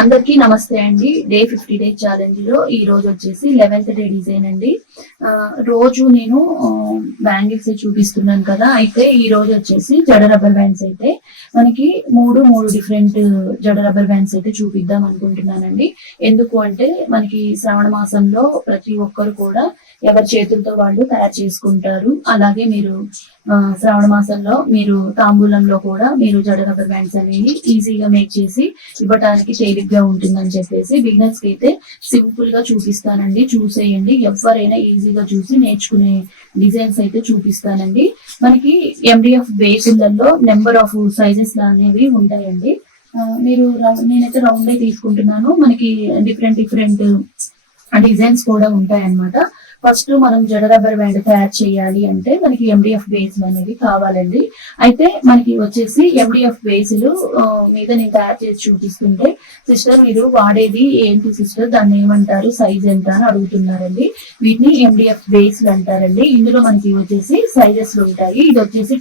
అందరికీ నమస్తే అండి. డే 50 డేస్ ఛాలెంజ్ లో ఈ రోజు వచ్చేసి 11th డే డిజైన్ అండి. రోజు నేను బ్యాంగిల్స్ చూపిస్తున్నాను కదా, అయితే ఈ రోజు వచ్చేసి జడ రబ్బర్ బ్యాండ్స్ అయితే మనకి మూడు డిఫరెంట్ జడ రబ్బర్ బ్యాండ్స్ అయితే చూపిద్దాం అనుకుంటున్నానండి. ఎందుకు అంటే మనకి శ్రావణ మాసంలో ప్రతి ఒక్కరు కూడా ఎవరి చేతులతో వాళ్ళు తయారు చేసుకుంటారు. అలాగే మీరు శ్రావణ మాసంలో మీరు తాంబూలంలో కూడా మీరు జడ రబ్బర్ బ్యాండ్స్ అనేవి ఈజీగా మేక్ చేసి ఇవ్వడానికి తేలిగ్గా ఉంటుందని చెప్పేసి బిగినర్స్ కి అయితే సింపుల్ గా చూపిస్తానండి. చూసేయండి, ఎవరైనా ఈజీగా చూసి నేర్చుకునే డిజైన్స్ అయితే చూపిస్తానండి. మనకి MDF బేసులలో నెంబర్ ఆఫ్ సైజెస్ అనేవి ఉంటాయండి. మీరు నేనైతే రౌండ్ తీసుకుంటున్నాను. మనకి డిఫరెంట్ డిజైన్స్ కూడా ఉంటాయి అన్నమాట. ఫస్ట్ మనం జడ రబ్బర్ బ్యాండ్ తయారు చేయాలి అంటే మనకి MDF బేస్లు అనేవి కావాలండి. అయితే మనకి వచ్చేసి MDF బేసులు మీద నేను తయారు చేసి చూపిస్తుంటే, సిస్టర్ మీరు వాడేది ఏంటి సిస్టర్, దాన్ని ఏమంటారు, సైజ్ ఎంత అని అడుగుతున్నారండి. వీటిని MDF బేస్లు అంటారండి. ఇందులో మనకి వచ్చేసి సైజెస్ ఉంటాయి. ఇది వచ్చేసి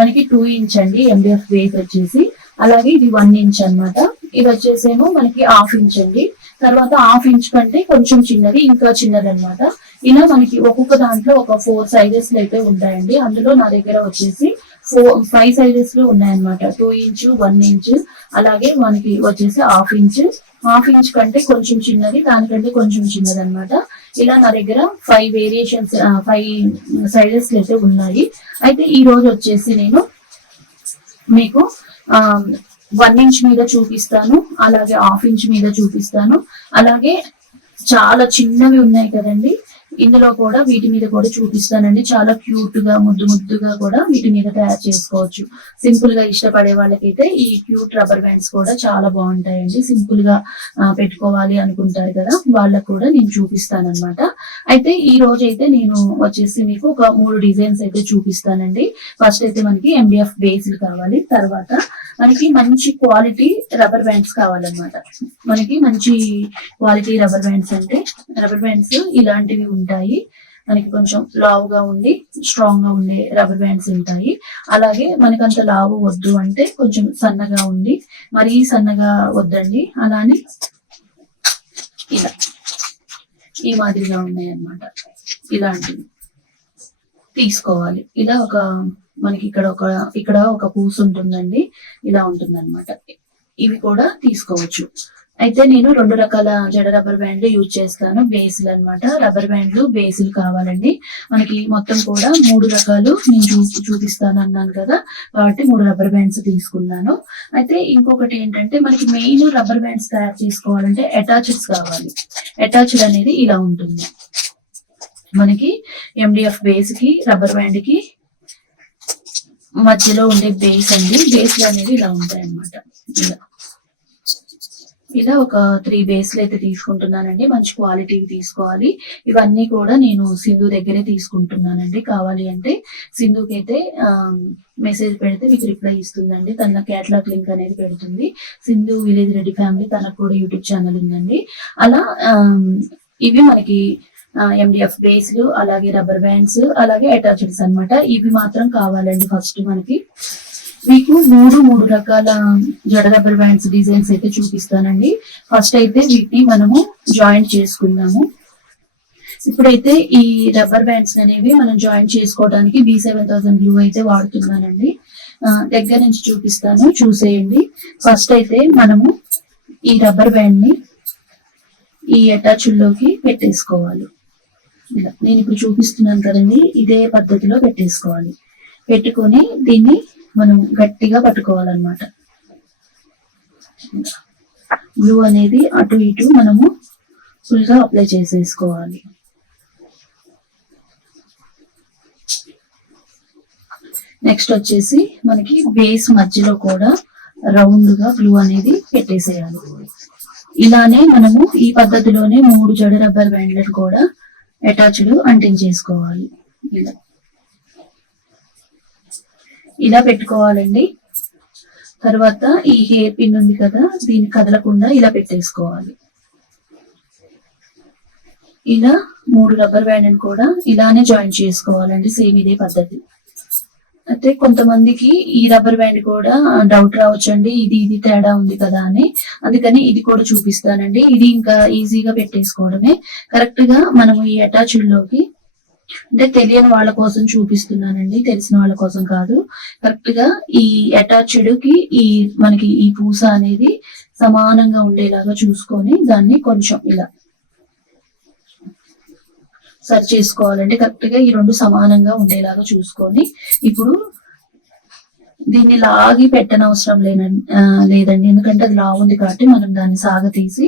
మనకి 2 ఇంచ్ అండి MDF బేస్ వచ్చేసి. అలాగే ఇది 1 ఇంచ్ అనమాట. ఇది వచ్చేసేమో మనకి 1/2 ఇంచ్ అండి. తర్వాత 1/2 ఇంచ్ కంటే కొంచెం చిన్నది, ఇంకా చిన్నది అనమాట. ఇలా మనకి ఒక్కొక్క దాంట్లో ఒక 4 సైజెస్ అయితే ఉంటాయండి. అందులో నా దగ్గర వచ్చేసి 5 సైజెస్ లో ఉన్నాయన్నమాట. 2 ఇంచ్, 1 ఇంచ్, అలాగే మనకి వచ్చేసి 1/2 ఇంచ్, 1/2 ఇంచ్ కంటే కొంచెం చిన్నది, దానికంటే కొంచెం చిన్నది అనమాట. ఇలా నా దగ్గర 5 వేరియేషన్స్ 5 సైజెస్ అయితే ఉన్నాయి. అయితే ఈ రోజు వచ్చేసి నేను మీకు 1 ఇంచ్ మీద చూపిస్తాను, అలాగే 1/2 ఇంచ్ మీద చూపిస్తాను. అలాగే చాలా చిన్నవి ఉన్నాయి కదండి, ఇందులో కూడా వీటి మీద కూడా చూపిస్తానండి. చాలా క్యూట్ గా ముద్దుగా కూడా వీటి మీద తయారు చేసుకోవచ్చు. సింపుల్ గా ఇష్టపడే వాళ్ళకైతే ఈ క్యూట్ రబ్బర్ బ్యాండ్స్ కూడా చాలా బాగుంటాయండి. సింపుల్ గా పెట్టుకోవాలి అనుకుంటారు కదా, వాళ్ళకు కూడా నేను చూపిస్తాను అనమాట. అయితే ఈ రోజు అయితే నేను వచ్చేసి మీకు ఒక 3 డిజైన్స్ అయితే చూపిస్తానండి. ఫస్ట్ అయితే మనకి MDF బేస్లు కావాలి. తర్వాత మనకి మంచి క్వాలిటీ రబ్బర్ బ్యాండ్స్ కావాలన్నమాట. మనకి మంచి క్వాలిటీ రబ్బర్ బ్యాండ్స్ అంటే రబ్బర్ బ్యాండ్స్ ఇలాంటివి ఉంటాయి. మనకి కొంచెం లావుగా ఉండి స్ట్రాంగ్ గా ఉండే రబ్బర్ బ్యాండ్స్ ఉంటాయి. అలాగే మనకి అంత లావు వద్దు అంటే కొంచెం సన్నగా ఉండి, మరీ సన్నగా వద్దండి. అలానే ఇలా ఈ మాదిరిగా ఉన్నాయి అన్నమాట. ఇలాంటివి తీసుకోవాలి. ఇలా మనకి ఇక్కడ ఒక పూసు ఉంటుందండి, ఇలా ఉంటుందన్నమాట. ఇవి కూడా తీసుకోవచ్చు. అయితే నేను 2 రకాల జడ రబ్బర్ బ్యాండ్లు యూజ్ చేస్తాను. బేసులు అనమాట. రబ్బర్ బ్యాండ్లు బేసులు కావాలండి. మనకి మొత్తం కూడా 3 రకాలు నేను చూపిస్తాను అన్నాను కదా, కాబట్టి 3 రబ్బర్ బ్యాండ్స్ తీసుకున్నాను. అయితే ఇంకొకటి ఏంటంటే మనకి మెయిన్ రబ్బర్ బ్యాండ్స్ తయారు చేసుకోవాలంటే అటాచెస్ కావాలి. అటాచ్డ్ అనేది ఇలా ఉంటుంది. మనకి MDF బేస్ కి రబ్బర్ బ్యాండ్ కి మధ్యలో ఉండే బేస్ అండి. బేస్లు అనేవి ఇలా ఉంటాయి అన్నమాట. ఇలా ఒక 3 బేస్లు అయితే తీసుకుంటున్నానండి. మంచి క్వాలిటీ తీసుకోవాలి. ఇవన్నీ కూడా నేను సింధు దగ్గరే తీసుకుంటున్నానండి. కావాలి అంటే సింధుకి అయితే మెసేజ్ పెడితే మీకు రిప్లై ఇస్తుందండి. తన క్యాటలాగ్ లింక్ అనేది పెడుతుంది. సింధు విలేజ్ రెడ్డి ఫ్యామిలీ, తనకు కూడా యూట్యూబ్ ఛానల్ ఉందండి. అలా ఇవి మనకి MDF బేస్లు, అలాగే రబ్బర్ బ్యాండ్స్, అలాగే అటాచ్డ్స్ అన్నమాట. ఇవి మాత్రం కావాలండి. ఫస్ట్ మనకి మీకు 3 రకాల జడ రబ్బర్ బ్యాండ్స్ డిజైన్స్ అయితే చూపిస్తానండి. ఫస్ట్ అయితే వీటిని మనము జాయింట్ చేసుకున్నాము. ఇప్పుడైతే ఈ రబ్బర్ బ్యాండ్స్ అనేవి మనం జాయింట్ చేసుకోవడానికి B7000 గ్లూ అయితే వాడుతున్నానండి. దగ్గర నుంచి చూపిస్తాను, చూసేయండి. ఫస్ట్ అయితే మనము ఈ రబ్బర్ బ్యాండ్ ని ఈ అటాచ్లోకి పెట్టేసుకోవాలి. ఇలా నేను ఇప్పుడు చూపిస్తున్నాను కదండి, ఇదే పద్ధతిలో పెట్టేసుకోవాలి. పెట్టుకొని దీన్ని మనం గట్టిగా పట్టుకోవాలన్నమాట. గ్లూ అనేది అటు ఇటు మనము ఫుల్ గా అప్లై చేసేసుకోవాలి. నెక్స్ట్ వచ్చేసి మనకి బేస్ మధ్యలో కూడా రౌండ్ గా గ్లూ అనేది పెట్టేసేయాలి. ఇలానే మనము ఈ పద్ధతిలోనే 3 జడ రబ్బర్ బ్యాండ్లను కూడా అటాచ్డ్ అంటించేసుకోవాలి. ఇలా పెట్టుకోవాలండి. తర్వాత ఈ హెయిర్ పిన్ ఉంది కదా, దీన్ని కదలకుండా ఇలా పెట్టేసుకోవాలి. ఇలా 3 రబ్బర్ బ్యాండ్ కూడా ఇలానే జాయిన్ చేసుకోవాలండి. సేమ్ ఇదే పద్ధతి. అయితే కొంతమందికి ఈ రబ్బర్ బ్యాండ్ కూడా డౌట్ రావచ్చండి, ఇది తేడా ఉంది కదా అని. అందుకని ఇది కూడా చూపిస్తానండి. ఇది ఇంకా ఈజీగా పెట్టేసుకోవడమే. కరెక్ట్ గా మనము ఈ అటాచ్డ్ లోకి, అంటే తెలియని వాళ్ళ కోసం చూపిస్తున్నానండి, తెలిసిన వాళ్ళ కోసం కాదు. కరెక్ట్ గా ఈ అటాచ్డ్ కి మనకి ఈ పూస అనేది సమానంగా ఉండేలాగా చూసుకొని దాన్ని కొంచెం ఇలా సరి చేసుకోవాలంటే కరెక్ట్ గా ఈ రెండు సమానంగా ఉండేలాగా చూసుకొని, ఇప్పుడు దీన్ని లాగి పెట్టనవసరం లేదండి, ఎందుకంటే అది లా ఉంది కాబట్టి మనం దాన్ని సాగతీసి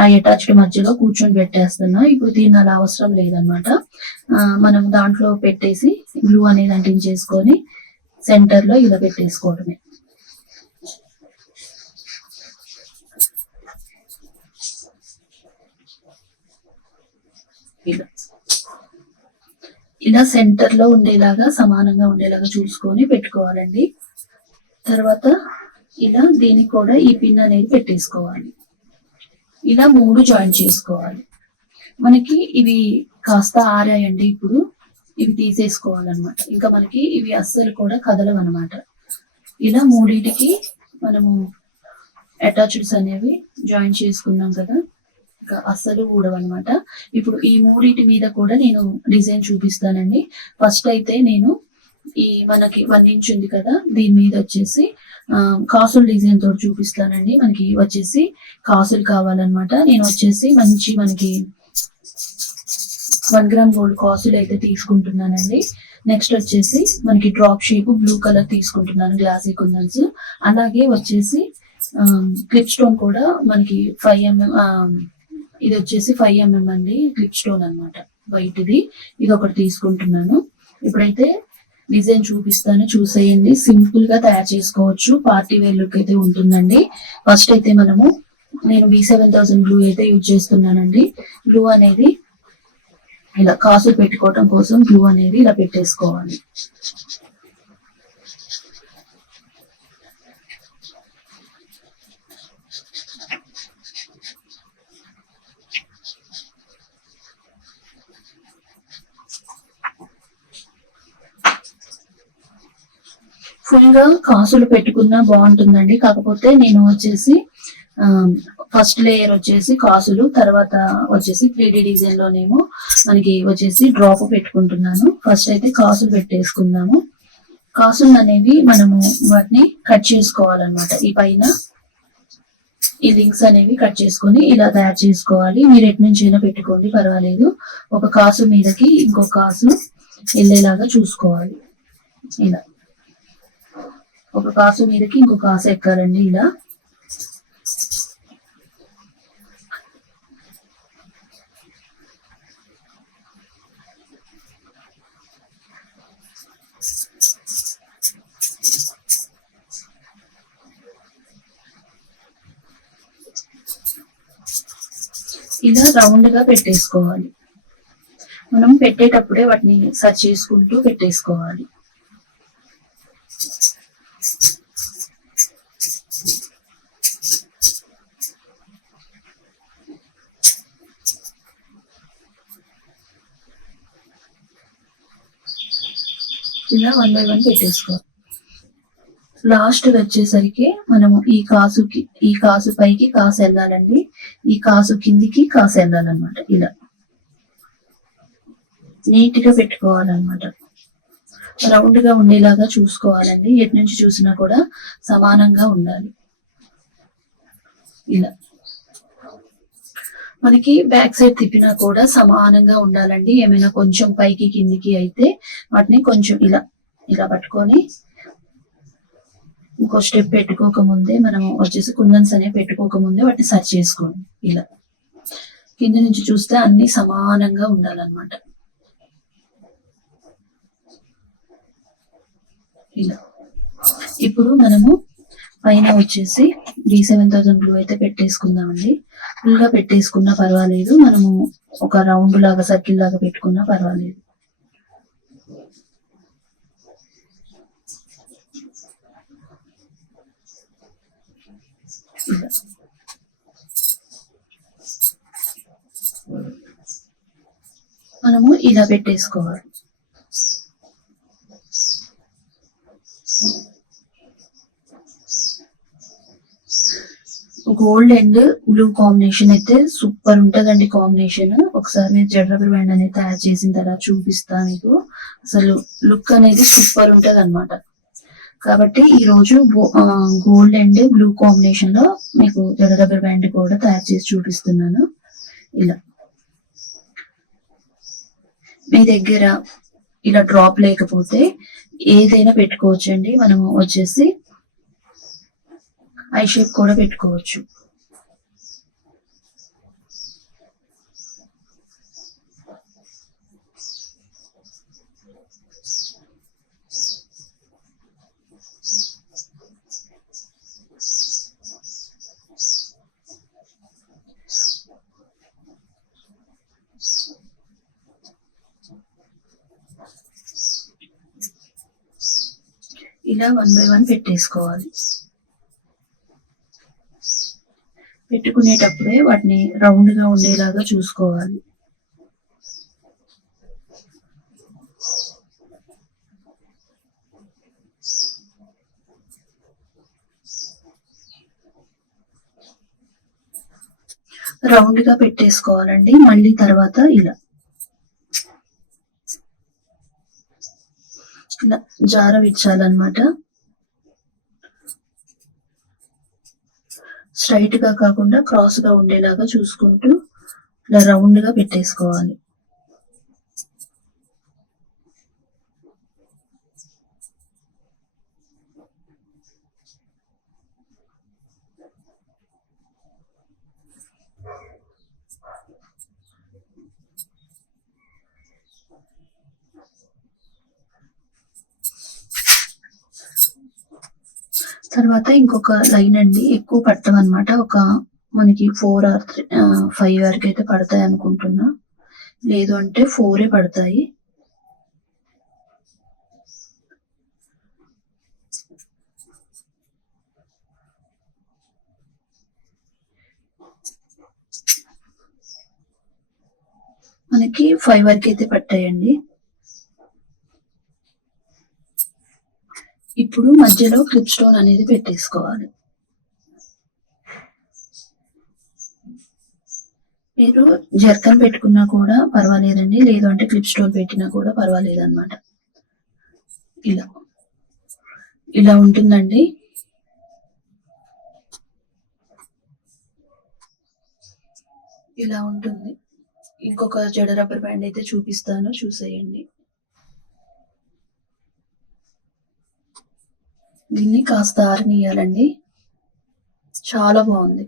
ఆ అటాచ్డ్ మధ్యలో కూర్చొని పెట్టేస్తున్నా. ఇప్పుడు దీన్ని అలా అవసరం లేదనమాట. మనం దాంట్లో పెట్టేసి గ్లూ అనేది అంటించేసుకొని సెంటర్ లో ఇలా పెట్టేసుకోవడమే. ఇలా సెంటర్ లో ఉండేలాగా సమానంగా ఉండేలాగా చూసుకొని పెట్టుకోవాలండి. తర్వాత ఇలా దీనికి కూడా ఈ పిన్ అనేది పెట్టేసుకోవాలి. ఇలా 3 జాయిన్ చేసుకోవాలి. మనకి ఇవి కాస్త ఆరాయండి, ఇప్పుడు ఇవి తీసేసుకోవాలన్నమాట. ఇంకా మనకి ఇవి అస్సలు కూడా కదలవన్నమాట. ఇలా 3టికి మనము అటాచ్డ్స్ అనేవి జాయిన్ చేసుకున్నాం కదా, ఇంకా అస్సలు ఊడవన్నమాట. ఇప్పుడు ఈ 3టి మీద కూడా నేను డిజైన్ చూపిస్తానండి. ఫస్ట్ అయితే నేను మనకి 1 ఇంచ్ ఉంది కదా, దీని మీద వచ్చేసి కాసుల డిజైన్ తోటి చూపిస్తానండి. మనకి వచ్చేసి కాసులు కావాలన్నమాట. నేను వచ్చేసి మంచి మనకి 1 గ్రామ్ గోల్డ్ కాసులు అయితే తీసుకుంటున్నానండి. నెక్స్ట్ వచ్చేసి మనకి డ్రాప్ షేప్ బ్లూ కలర్ తీసుకుంటున్నాను, గ్లాసీ కుందన్స్. అలాగే వచ్చేసి క్లిప్ స్టోన్ కూడా మనకి 5 mm, ఇది వచ్చేసి 5 mm అండి క్లిప్ స్టోన్ అనమాట, వైట్ది. ఇది ఒకటి తీసుకుంటున్నాను. ఇప్పుడైతే డిజైన్ చూపిస్తాను, చూసేయండి. సింపుల్ గా తయారు చేసుకోవచ్చు, పార్టీ వేర్ లుక్ అయితే ఉంటుందండి. ఫస్ట్ అయితే నేను B7000 గ్లూ అయితే యూజ్ చేస్తున్నానండి. గ్లూ అనేది ఇలా కాసులు పెట్టుకోవటం కోసం గ్లూ అనేది ఇలా పెట్టేసుకోవాలి. ఫుల్ గా కాసులు పెట్టుకున్నా బాగుంటుందండి. కాకపోతే నేను వచ్చేసి ఫస్ట్ లేయర్ వచ్చేసి కాసులు, తర్వాత వచ్చేసి 3D డిజైన్ లోనేమో మనకి వచ్చేసి డ్రాప్ పెట్టుకుంటున్నాను. ఫస్ట్ అయితే కాసులు పెట్టేసుకుందాము. కాసులు అనేవి మనము వాటిని కట్ చేసుకోవాలన్నమాట. ఈ పైన ఈ లింక్స్ అనేవి కట్ చేసుకొని ఇలా తయారు చేసుకోవాలి. మీరు ఎటు నుంచి అయినా పెట్టుకోండి, పర్వాలేదు. ఒక కాసు మీదకి ఇంకో కాసు వెళ్ళేలాగా చూసుకోవాలి. ఇలా ఒక కాసు మీదకి ఇంకో కాసు ఎక్కాలండి. ఇలా ఇలా రౌండ్ గా పెట్టేసుకోవాలి. మనం పెట్టేటప్పుడే వాటిని సర్చ్ చేసుకుంటూ పెట్టేసుకోవాలి. ఇలా 1 by 1 పెట్టేసుకోవాలి. లాస్ట్ వచ్చేసరికి మనము ఈ కాసు పైకి కాసు వెళ్ళాలండి, ఈ కాసు కిందికి కాసు వెళ్ళాలన్నమాట. ఇలా నీట్ గా పెట్టుకోవాలన్నమాట. రౌండ్ గా ఉండేలాగా చూసుకోవాలండి, ఎటు నుంచి చూసినా కూడా సమానంగా ఉండాలి. ఇలా మనకి బ్యాక్ సైడ్ తిప్పినా కూడా సమానంగా ఉండాలండి. ఏమైనా కొంచెం పైకి కిందికి అయితే వాటిని కొంచెం ఇలా పట్టుకొని ఇంకో స్టెప్ పెట్టుకోకముందే మనం వచ్చేసి కుందన్స్ అనేవి పెట్టుకోకముందే వాటిని సర్చ్ చేసుకోండి. ఇలా కింద నుంచి చూస్తే అన్ని సమానంగా ఉండాలన్నమాట. ఇలా ఇప్పుడు మనము పైన వచ్చేసి B7000 గ్లూ అయితే పెట్టేసుకుందామండి. ఫుల్ గా పెట్టేసుకున్నా పర్వాలేదు, మనము ఒక రౌండ్ లాగా సర్కిల్ లాగా పెట్టుకున్నా పర్వాలేదు. మనము ఇలా పెట్టేసుకోవాలి. గోల్డ్ అండ్ బ్లూ కాంబినేషన్ అయితే సూపర్ ఉంటదండి కాంబినేషన్. ఒకసారి మీరు జడ రబ్బర్ బ్యాండ్ అనేది తయారు చేసిన తర్వాత చూపిస్తా మీకు. అసలు లుక్ అనేది సూపర్ ఉంటది అనమాట. కాబట్టి ఈ రోజు గోల్డ్ అండ్ బ్లూ కాంబినేషన్ లో మీకు జడ రబ్బర్ బ్యాండ్ కూడా తయారు చేసి చూపిస్తున్నాను. ఇలా మీ దగ్గర ఇలా డ్రాప్ లేకపోతే ఏదైనా పెట్టుకోవచ్చు అండి. మనం వచ్చేసి ఐ షేప్ కూడా పెట్టుకోవచ్చు. ఇలా 1 by 1 పెట్టేసుకోవాలి. పెట్టుకునేటప్పుడే వాటిని రౌండ్ గా ఉండేలాగా చూసుకోవాలి. రౌండ్ గా పెట్టేసుకోవాలండి. మళ్ళీ తర్వాత ఇలా జార విచ్చాలన్నమాట. స్ట్రైట్ గా కాకుండా క్రాస్ గా ఉండేలాగా చూసుకుంటూ ఇలా రౌండ్ గా పెట్టేసుకోవాలి. తర్వాత ఇంకొక లైన్ అండి, ఎక్కువ పట్టం అనమాట. ఒక మనకి 4 or 5 వరకు అయితే పడతాయి అనుకుంటున్నా. లేదు అంటే 4 పడతాయి. మనకి 5 వరకు అయితే పట్టాయండి. ఇప్పుడు మధ్యలో క్లిప్ స్టోన్ అనేది పెట్టేసుకోవాలి. మీరు జర్కన్ పెట్టుకున్నా కూడా పర్వాలేదండి, లేదు అంటే క్లిప్ స్టోన్ పెట్టినా కూడా పర్వాలేదు అనమాట. ఇలా ఇలా ఉంటుందండి. ఇలా ఉంటుంది. ఇంకొక జడ రబ్బర్ బ్యాండ్ అయితే చూపిస్తాను, చూసేయండి. దీన్ని కాస్త ఆరనియాలండి. చాలా బాగుంది.